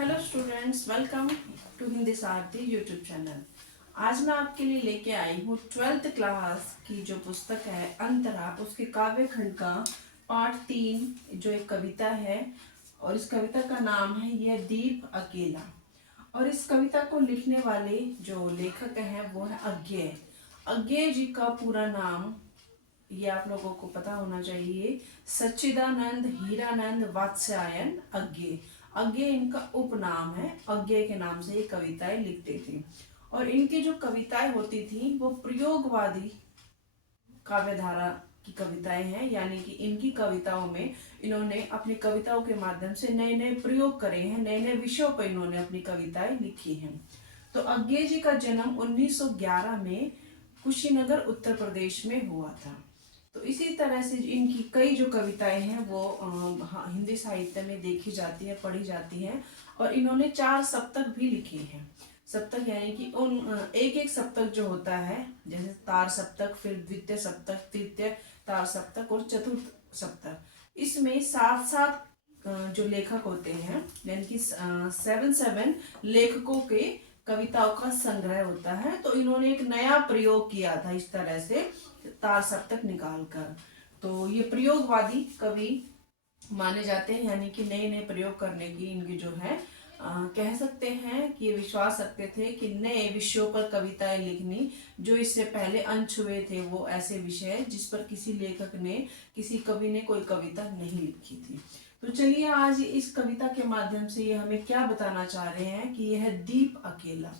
Hello students, welcome to Hindi Sarathi YouTube channel. आज मैं आपके लिए लेके आई हूँ 12th क्लास की जो पुस्तक है अंतरा, उसके काव्य खंड का पाठ 3 जो एक कविता है। और इस कविता का नाम है यह दीप अकेला। और इस कविता को लिखने वाले जो लेखक हैं वो है अज्ञेय। अज्ञेय जी का पूरा नाम ये आप लोगों को पता होना चाहिए, सच्चिदानंद हीरानंद वात्स्यायन अज्ञेय। अज्ञेय इनका उपनाम है। अज्ञेय के नाम से ये कविताएं लिखते थे। और इनकी जो कविताएं होती थी वो प्रयोगवादी काव्यधारा की कविताएं हैं, यानी कि इनकी कविताओं में इन्होंने अपनी कविताओं के माध्यम से नए नए प्रयोग करे हैं, नए नए विषयों पर इन्होंने अपनी कविताएं लिखी हैं। तो अज्ञेय जी का जन्म 1911 में कुशीनगर उत्तर प्रदेश में हुआ था। तो इसी तरह से इनकी कई जो कविताएं हैं वो हिंदी साहित्य में देखी जाती है, पढ़ी जाती हैं। और इन्होंने 4 सप्तक भी लिखे हैं। सप्तक यानी कि उन एक एक सप्तक जो होता है, जैसे तार सप्तक, फिर द्वितीय सप्तक, तृतीय तार सप्तक और चतुर्थ सप्तक, इसमें 7 7 जो लेखक होते हैं, यानी कि 7 लेखकों के कविताओं का संग्रह होता है। तो इन्होंने एक नया प्रयोग किया था इस तरह से तार सप्तक निकाल कर। तो ये प्रयोगवादी कवि माने जाते हैं, यानी कि नए नए प्रयोग करने की इनकी जो है कह सकते हैं कि ये विश्वास रखते थे कि नए विषयों पर कविताएं लिखनी, जो इससे पहले अनछुए थे वो ऐसे विषय जिस पर किसी लेखक ने, किसी कवि ने कोई कविता नहीं लिखी थी। तो चलिए आज इस कविता के माध्यम से ये हमें क्या बताना चाह रहे हैं कि यह दीप अकेला।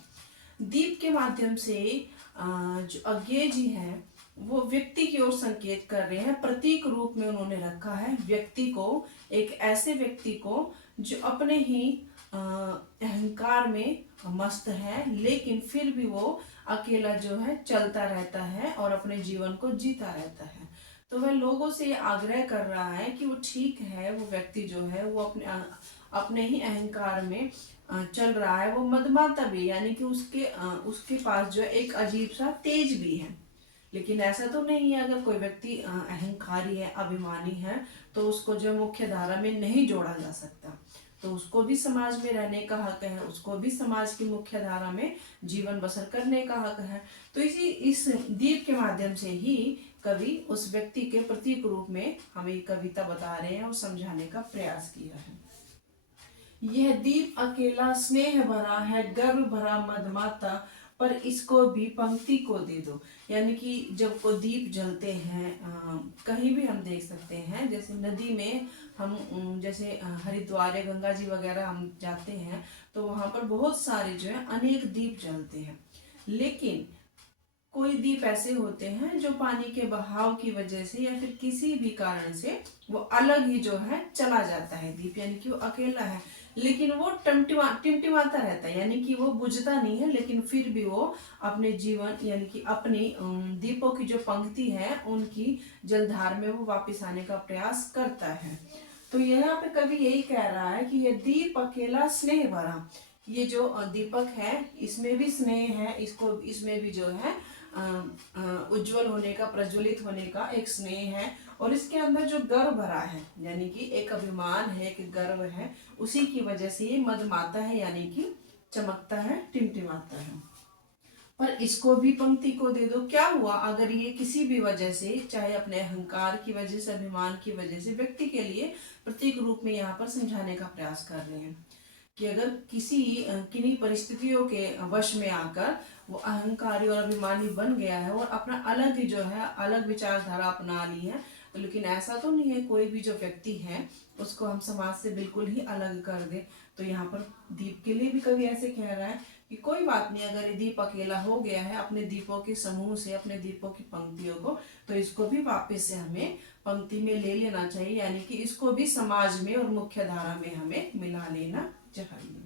दीप के माध्यम से जो अज्ञेय जी हैं वो व्यक्ति की ओर संकेत कर रहे हैं। प्रतीक रूप में उन्होंने रखा है व्यक्ति को, एक ऐसे व्यक्ति को जो अपने ही अहंकार में मस्त है, लेकिन फिर भी वो अकेला जो है चलता रहता है और अपने जीवन को जीता रहता है। तो वह लोगों से आग्रह कर रहा है कि वो ठीक है, वो व्यक्ति जो है वो अपने ही अहंकार में चल रहा है, वो मदमाता भी, यानी कि उसके पास जो है एक अजीब सा तेज भी है। लेकिन ऐसा तो नहीं है, अगर कोई व्यक्ति अहंकारी है, अभिमानी है, तो उसको जो मुख्य धारा में नहीं जोड़ा जा सकता। तो उसको भी समाज में रहने का हक है, उसको भी समाज की मुख्य धारा में जीवन बसर करने का हक है। तो इस दीप के माध्यम से ही कवि उस व्यक्ति के प्रतीक रूप में हमें कविता बता रहे हैं और समझाने का प्रयास किया है। यह दीप अकेला स्नेह भरा है, गर्व भरा मदमाता, पर इसको भी पंक्ति को दे दो। यानी कि जब को दीप जलते हैं, कहीं भी हम देख सकते हैं, जैसे नदी में हम जैसे हरिद्वार या गंगा जी वगैरह हम जाते हैं, तो वहां पर बहुत सारे जो है अनेक दीप जलते हैं। लेकिन कोई दीप ऐसे होते हैं जो पानी के बहाव की वजह से या फिर किसी भी कारण से वो अलग ही जो है चला जाता है दीप, यानी कि वो अकेला है, लेकिन वो टिमटिमाता रहता है, यानी कि वो बुझता नहीं है, लेकिन फिर भी वो अपने जीवन, यानी कि अपनी दीपों की जो पंक्ति है उनकी जलधार में वो वापस आने का प्रयास करता है। तो यहाँ पे कवि यही कह रहा है कि ये दीप अकेला स्नेह भरा, ये जो दीपक है इसमें भी स्नेह है, इसको इसमें भी जो है उज्जवल होने का, प्रज्वलित होने का एक स्नेह है। और इसके अंदर जो गर्व भरा है, यानी कि एक अभिमान है, एक गर्व है, उसी की वजह से ये मदमाता है, यानी कि चमकता है, टिमटिमाता है। पर इसको भी पंक्ति को दे दो। क्या हुआ अगर ये किसी भी वजह से, चाहे अपने अहंकार की वजह से, अभिमान की वजह से, व्यक्ति के लिए प्रतीक रूप में यहाँ पर समझाने का प्रयास कर रहे हैं कि अगर किन्हीं परिस्थितियों के वश में आकर वो अहंकारी और अभिमानी बन गया है और अपना अलग ही जो है अलग विचारधारा अपना ली है, तो लेकिन ऐसा तो नहीं है कोई भी जो व्यक्ति है उसको हम समाज से बिल्कुल ही अलग कर दे। तो यहाँ पर दीप के लिए भी कवि ऐसे कह रहा है कि कोई बात नहीं, अगर ये दीप अकेला हो गया है अपने दीपों के समूह से, अपने दीपों की पंक्तियों को, तो इसको भी वापस से हमें पंक्ति में ले लेना चाहिए, यानी कि इसको भी समाज में और मुख्य धारा में हमें मिला लेना चाहिए।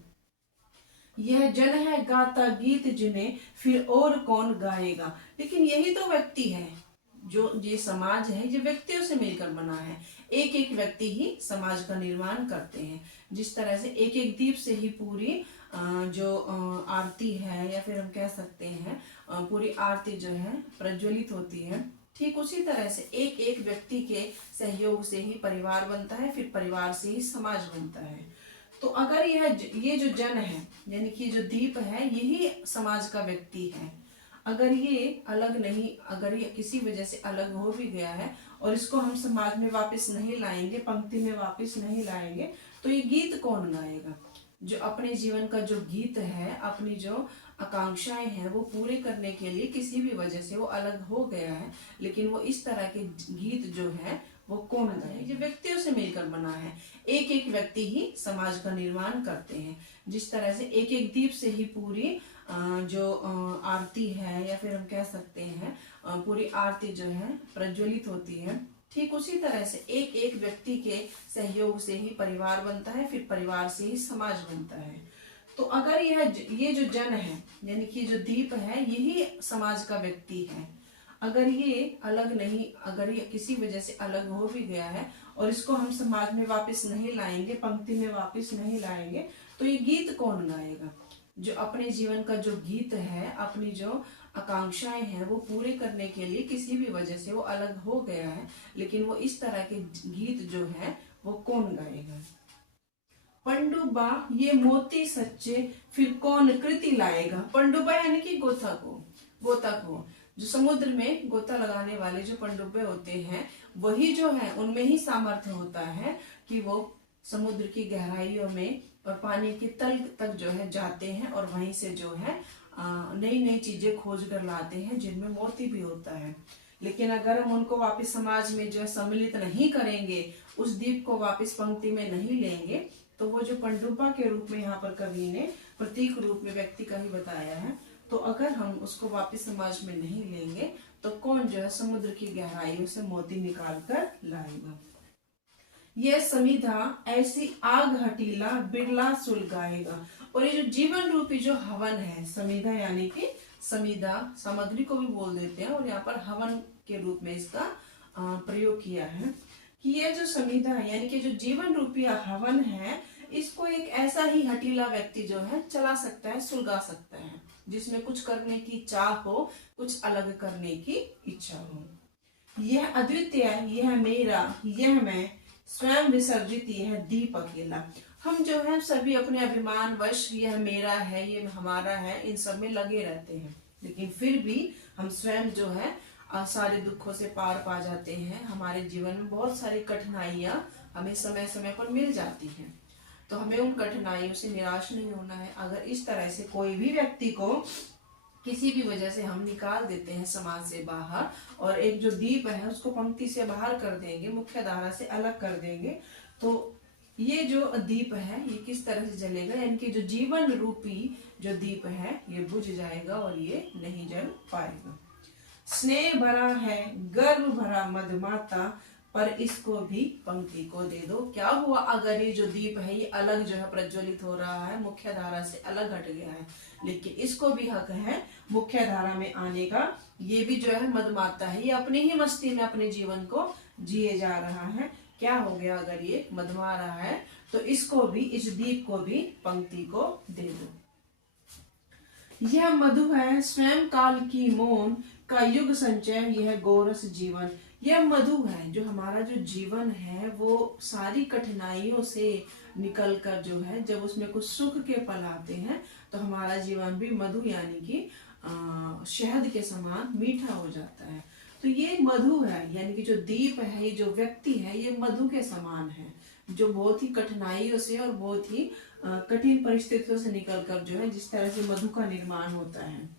यह जन है गाता गीत जिन्हें फिर और कौन गाएगा। लेकिन यही तो व्यक्ति है, जो ये समाज है ये व्यक्तियों से मिलकर बना है। एक एक व्यक्ति ही समाज का निर्माण करते हैं। जिस तरह से एक एक दीप से ही पूरी जो आरती है, या फिर हम कह सकते हैं पूरी आरती जो है प्रज्वलित होती है, ठीक उसी तरह से एक एक व्यक्ति के सहयोग से ही परिवार बनता है, फिर परिवार से ही समाज बनता है। तो अगर ये जो जन है यानी कि जो दीप है यही समाज का व्यक्ति है, अगर ये अलग नहीं, अगर ये किसी वजह से अलग हो भी गया है और इसको हम समाज में वापस नहीं लाएंगे, पंक्ति में वापस नहीं लाएंगे, तो ये गीत कौन गाएगा? जो अपने जीवन का जो गीत है, अपनी जो आकांक्षाएं हैं वो पूरे करने के लिए किसी भी वजह से वो अलग हो गया है, लेकिन वो इस तरह के गीत जो है वो कौन गाए? ये व्यक्तियों से मिलकर बना है। एक एक व्यक्ति ही समाज का निर्माण करते हैं। जिस तरह से एक एक दीप से ही पूरी जो आरती है, या फिर हम कह सकते हैं पूरी आरती जो है प्रज्वलित होती है, ठीक उसी तरह से एक एक व्यक्ति के सहयोग से ही परिवार बनता है, फिर परिवार से ही समाज बनता है। तो अगर ये जो जन है यानी कि जो दीप है यही समाज का व्यक्ति है, अगर ये अलग नहीं, अगर ये किसी वजह से अलग हो भी गया है और इसको हम समाज में वापस नहीं लाएंगे, पंक्ति में वापस नहीं लाएंगे, तो ये गीत कौन गाएगा? जो अपने जीवन का जो गीत है, अपनी जो आकांक्षाएं हैं वो पूरे करने के लिए किसी भी वजह से वो अलग हो गया है, लेकिन वो इस तरह के गीत जो है वो कौन गाएगा? पंडुबा ये मोती सच्चे फिर कौन कृति लाएगा। पंडुबा यानी कि गोताखोर जो समुद्र में गोता लगाने वाले जो पंडुब्बे होते हैं, वही जो है उनमें ही सामर्थ्य होता है कि वो समुद्र की गहराइयों में और पानी के तल तक जो है जाते हैं और वहीं से जो है नई नई चीजें खोज कर लाते हैं जिनमें मोती भी होता है। लेकिन अगर हम उनको वापस समाज में जो है सम्मिलित नहीं करेंगे, उस दीप को वापस पंक्ति में नहीं लेंगे, तो वो जो पंडुब्बा के रूप में यहाँ पर कवि ने प्रतीक रूप में व्यक्ति का ही बताया है, तो अगर हम उसको वापस समाज में नहीं लेंगे तो कौन जो है समुद्र की गहराइयों से मोती निकाल कर लाएगा। यह समिधा ऐसी आग हटीला बिरला सुलगाएगा। और ये जो जीवन रूपी जो हवन है, समिधा यानी कि समिधा सामग्री को भी बोल देते हैं, और यहाँ पर हवन के रूप में इसका प्रयोग किया है कि ये जो समिधा है यानी कि जो जीवन रूपी हवन है, इसको एक ऐसा ही हटीला व्यक्ति जो है चला सकता है, सुलगा सकता है, जिसमें कुछ करने की चाह हो, कुछ अलग करने की इच्छा हो। यह अद्वितीय, यह मेरा, यह मैं, स्वयं विसर्जित, यह दीप अकेला। हम जो है सभी अपने अभिमान वश यह मेरा है, ये हमारा है, इन सब में लगे रहते हैं, लेकिन फिर भी हम स्वयं जो है सारे दुखों से पार पा जाते हैं। हमारे जीवन में बहुत सारी कठिनाइयां हमें समय समय पर मिल जाती हैं, तो हमें उन कठिनाइयों से निराश नहीं होना है। अगर इस तरह से कोई भी व्यक्ति को किसी भी वजह से हम निकाल देते हैं समाज से बाहर, और एक जो दीप है उसको पंक्ति से बाहर कर देंगे, मुख्य धारा से अलग कर देंगे, तो ये जो दीप है ये किस तरह से जलेगा, यानी कि जो जीवन रूपी जो दीप है ये बुझ जाएगा और ये नहीं जल पाएगा। स्नेह भरा है गर्व भरा मधुमाता, पर इसको भी पंक्ति को दे दो। क्या हुआ अगर ये जो दीप है ये अलग जो है प्रज्वलित हो रहा है, मुख्य धारा से अलग हट गया है, लेकिन इसको भी हक है मुख्य धारा में आने का। ये भी जो है मदमाता है, ये अपनी ही मस्ती में अपने जीवन को जिए जा रहा है। क्या हो गया अगर ये मदमा रहा है, तो इसको भी, इस दीप को भी पंक्ति को दे दो। यह मधु है स्वयं काल की मौन का युग संचय, यह गोरस जीवन। यह मधु है, जो हमारा जो जीवन है वो सारी कठिनाइयों से निकल कर जो है, जब उसमें कुछ सुख के पल आते हैं तो हमारा जीवन भी मधु यानी कि शहद के समान मीठा हो जाता है। तो ये मधु है, यानी कि जो दीप है, ये जो व्यक्ति है, ये मधु के समान है, जो बहुत ही कठिनाइयों से और बहुत ही कठिन परिस्थितियों से निकलकर जो है, जिस तरह से मधु का निर्माण होता है।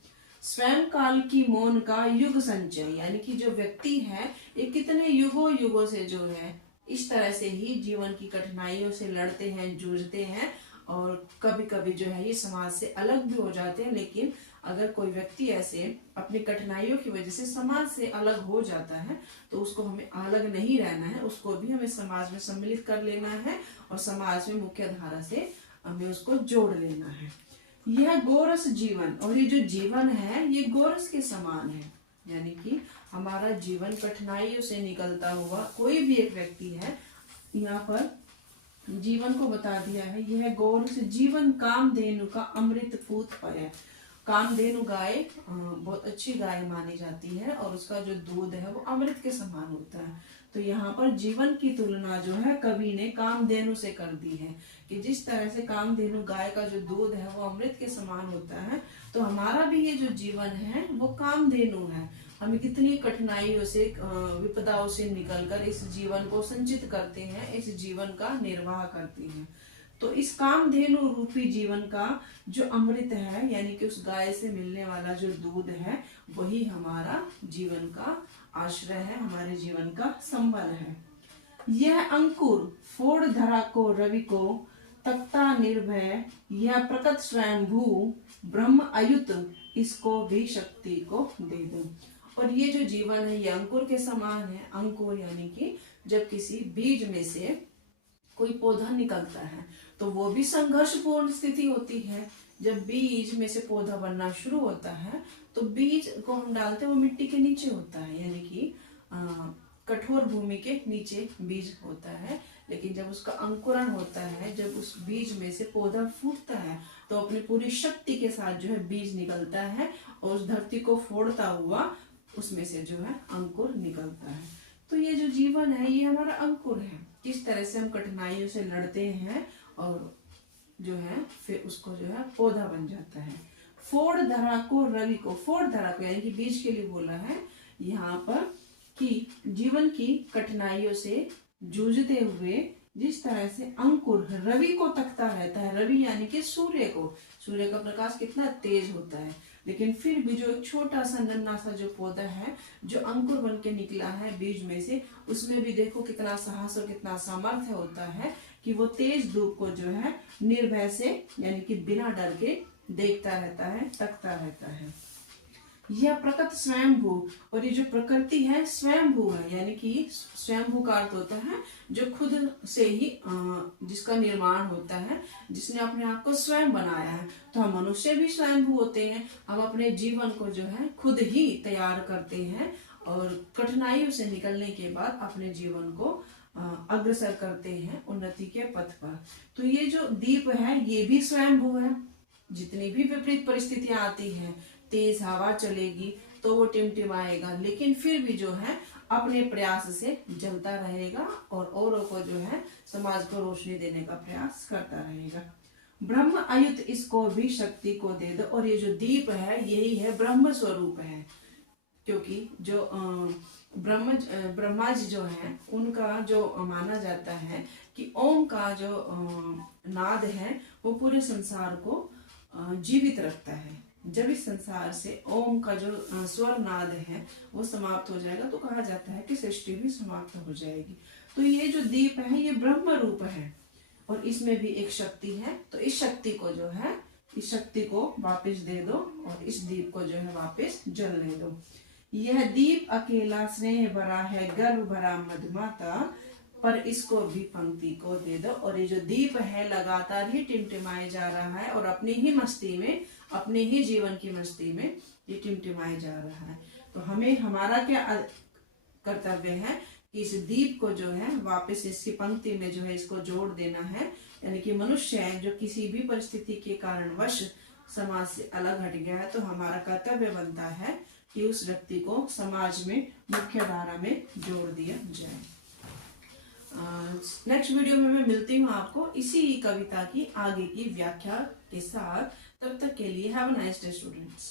स्वयं काल की मौन का युग संचय, यानी कि जो व्यक्ति है ये कितने युगों युगों से जो है इस तरह से ही जीवन की कठिनाइयों से लड़ते हैं, जूझते हैं, और कभी कभी जो है ये समाज से अलग भी हो जाते हैं। लेकिन अगर कोई व्यक्ति ऐसे अपनी कठिनाइयों की वजह से समाज से अलग हो जाता है, तो उसको हमें अलग नहीं रहना है, उसको भी हमें समाज में सम्मिलित कर लेना है और समाज में मुख्य धारा से हमें उसको जोड़ लेना है। यह गोरस जीवन, और ये जो जीवन है ये गोरस के समान है, यानी कि हमारा जीवन कठिनाइयों से निकलता हुआ कोई भी एक व्यक्ति है, यहाँ पर जीवन को बता दिया है। यह गोरस जीवन कामधेनु का अमृत पूत पाया। कामधेनु गाय बहुत अच्छी गाय मानी जाती है और उसका जो दूध है वो अमृत के समान होता है। तो यहाँ पर जीवन की तुलना जो है कवि ने कामधेनु से कर दी है कि जिस तरह से कामधेनु गाय का जो दूध है वो अमृत के समान होता है, तो हमारा भी ये जो जीवन है वो कामधेनु है। हमें कितनी कठिनाइयों से विपदाओं से निकलकर इस जीवन को संचित करते हैं, इस जीवन का निर्वाह करते हैं। तो इस कामधेनु रूपी जीवन का जो अमृत है, यानी कि उस गाय से मिलने वाला जो दूध है, वही हमारा जीवन का आश्रय है, हमारे जीवन का संबल है। यह अंकुर फोड़ धरा को रवि को, तख्ता निर्भय यह प्रकट स्वयंभू, ब्रह्म अयुत इसको भी शक्ति को दे दो। और ये जो जीवन है ये अंकुर के समान है। अंकुर यानी कि जब किसी बीज में से कोई पौधा निकलता है तो वो भी संघर्षपूर्ण स्थिति होती है। जब बीज में से पौधा बनना शुरू होता है तो बीज को हम डालते हैं, वो मिट्टी के नीचे होता है, यानी कि कठोर भूमि के नीचे बीज होता है। लेकिन जब उसका अंकुरण होता है, जब उस बीज में से पौधा फूटता है तो अपनी पूरी शक्ति के साथ जो है बीज निकलता है और उस धरती को फोड़ता हुआ उसमें से जो है अंकुर निकलता है। तो ये जो जीवन है ये हमारा अंकुर है। किस तरह से हम कठिनाइयों से लड़ते हैं और जो है फिर उसको जो है पौधा बन जाता है। फोड़ धरा को रवि को, फोड़ धरा को यानी कि बीज के लिए बोला है यहाँ पर कि जीवन की कठिनाइयों से जूझते हुए जिस तरह से अंकुर रवि को तकता रहता है। रवि यानी कि सूर्य को, सूर्य का प्रकाश कितना तेज होता है, लेकिन फिर भी जो एक छोटा सा नन्हा सा जो पौधा है जो अंकुर बन के निकला है बीज में से, उसमें भी देखो कितना साहस और कितना सामर्थ्य होता है कि वो तेज धूप को जो है निर्भय से यानी कि बिना डर के देखता रहता है, तकता रहता है। यह प्रकृत स्वयंभू, और ये जो प्रकृति है स्वयंभू है, यानी कि स्वयंभू का अर्थ होता है जो खुद से ही जिसका निर्माण होता है, जिसने अपने आप को स्वयं बनाया है। तो हम मनुष्य भी स्वयंभू होते हैं। हम अपने जीवन को जो है खुद ही तैयार करते हैं और कठिनाइयों से निकलने के बाद अपने जीवन को अग्रसर करते हैं उन्नति के पथ पर। तो ये जो दीप है ये भी स्वयंभू है। जितनी भी विपरीत परिस्थितियां आती हैं, तेज हवा चलेगी तो वो टिमटिमाएगा, लेकिन फिर भी जो है अपने प्रयास से जलता रहेगा और औरों को जो है समाज को रोशनी देने का प्रयास करता रहेगा। ब्रह्म अयुत इसको भी शक्ति को दे दो। और ये जो दीप है यही है ब्रह्म स्वरूप है, क्योंकि जो ब्रह्मा जी जो है उनका जो माना जाता है कि ओम का जो नाद है वो पूरे संसार को जीवित रखता है। जब इस संसार से ओम का जो स्वर नाद है वो समाप्त हो जाएगा तो कहा जाता है कि सृष्टि भी समाप्त हो जाएगी। तो ये जो दीप है ये ब्रह्म रूप है और इसमें भी एक शक्ति है। तो इस शक्ति को जो है, इस शक्ति को वापस दे दो और इस दीप को जो है वापस जलने दो। यह दीप अकेला स्नेह भरा है, गर्व भरा मधुमाता, पर इसको भी पंक्ति को दे दो। और ये जो दीप है लगातार ही टिमटिमाए जा रहा है और अपनी ही मस्ती में, अपने ही जीवन की मस्ती में ये टिमटिमाए जा रहा है। तो हमें हमारा क्या कर्तव्य है कि इस दीप को जो है वापस इसकी पंक्ति में जो है इसको जोड़ देना है। यानी कि मनुष्य है जो किसी भी परिस्थिति के कारणवश समाज से अलग हट गया है, तो हमारा कर्तव्य बनता है कि उस व्यक्ति को समाज में मुख्य धारा में जोड़ दिया जाए। नेक्स्ट वीडियो में मैं मिलती हूँ आपको इसी कविता की आगे की व्याख्या के साथ। तब तक के लिए have a nice day students.